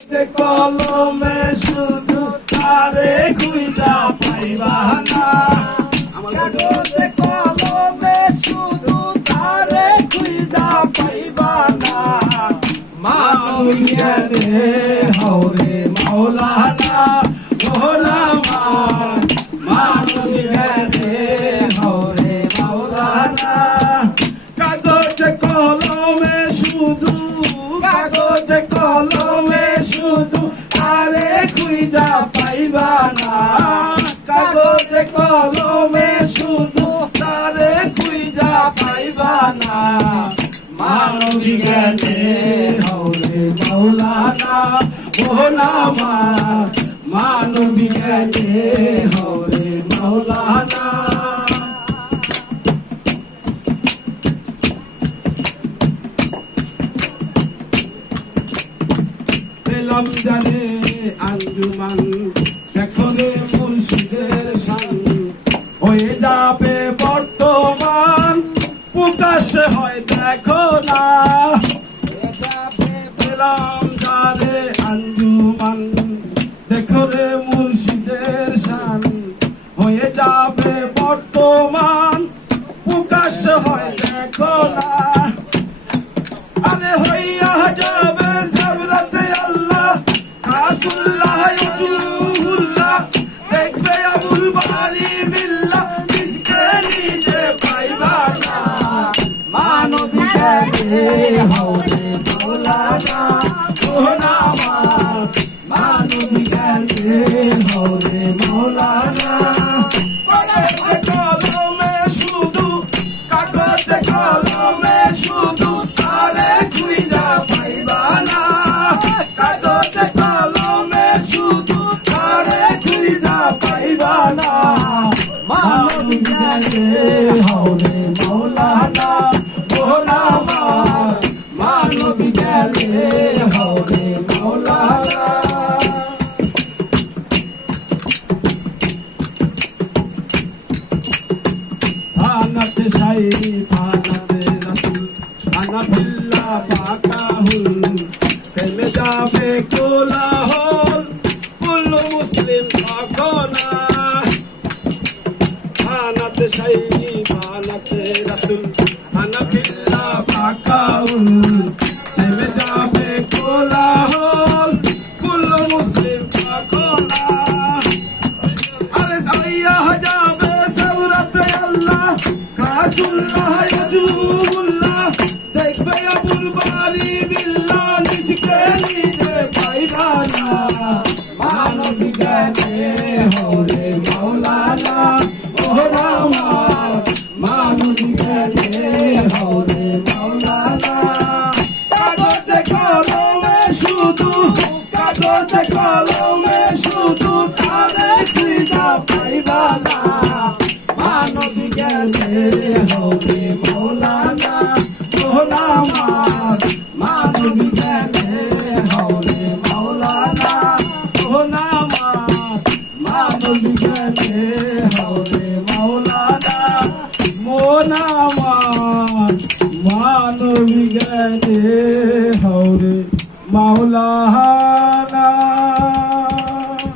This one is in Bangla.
যে কলমে শুধু তারে খুঁজা পাইবা না, কাগজে কলমে শুধু তারে খুঁজা পাইবা না। মানবিয়া রে হরে মাওলানা মোহনামা, মানবিয়া রে হরে মাওলানা। কাগজে কলমে শুধু, কাগজে কলমে শুধু আরে খুঁজা পাইবা না, কাগজে কলমে শুধু তারে খুঁজা পাইবা না। মানবী জ্ঞানে হরে মাওলানা মোহনামা, মানবী জ্ঞানে হরে মাওলানা। পেলাম জানে আঞ্জুমান, দেখো রে মুর্শিদের শান, হয়ে যাবে বর্তমান প্রকাশ্যে হয় দেখো না। পেলাম জানে আঞ্জুমান, দেখো রে মুর্শিদের শান, হয়ে যাবে বর্তমান প্রকাশ্যে হয় দেখো না। আরে হইয়া যাবে সাবরাতে আল্লাহ কাসুল্লাহ ইউজুহুল্লাহ, দেখবে আবুল বারি বিল্লাহ, মিশকে নিজে পাইবা না। মানবী জ্ঞানে হরে মাওলানা মোহনামা, মানবী জ্ঞানে হরে মাওলানা। কাগজে কলমে শুধু, কাগজে কলমে শুধু তারে খুঁজা পাইবা না, কাগজে কলমে শুধু তারে খুঁজা পাইবা না। মানবী জ্ঞানে হরে মাওলানা মোহনামা, মানবী জ্ঞানে হরে মাওলানা। আনাতে শাই আনাতে রাসূল আনাতিল্লাহ পাকাহুল, থেমে যাবে কোলাহল কুল্লু মুসলিম পাগনা। আনাতে শাই আনাতে রাসূল আনাতিল্লাহ পাকাহুল, থেমে যাবে কোলাহল কুল্লু মুসলিম পাগনা। আরে সাইয়া যাবে সাবরাতে আল্লাহ কাসুল্লাহ ইউজুহুল্লাহ, দেখবে আবুল বারি বিল্লাহ, নিজকে নিজে পাইবা না। মানবী জ্ঞানে হরে মাওলানা মোহনামা, মানবী জ্ঞানে হরে মাওলানা। কাগজে কলমে শুধু, কাগজে কলমে শুধু তারে খুঁজা পাইবা না। মানবী জ্ঞানে হরে মাওলানা মোহনামা, মানবী জ্ঞানে হরে মাওলানা মোহনামা, মানবী জ্ঞানে হরে মাওলানা মোহনামা, মানবী জ্ঞানে হরে মাওলানা।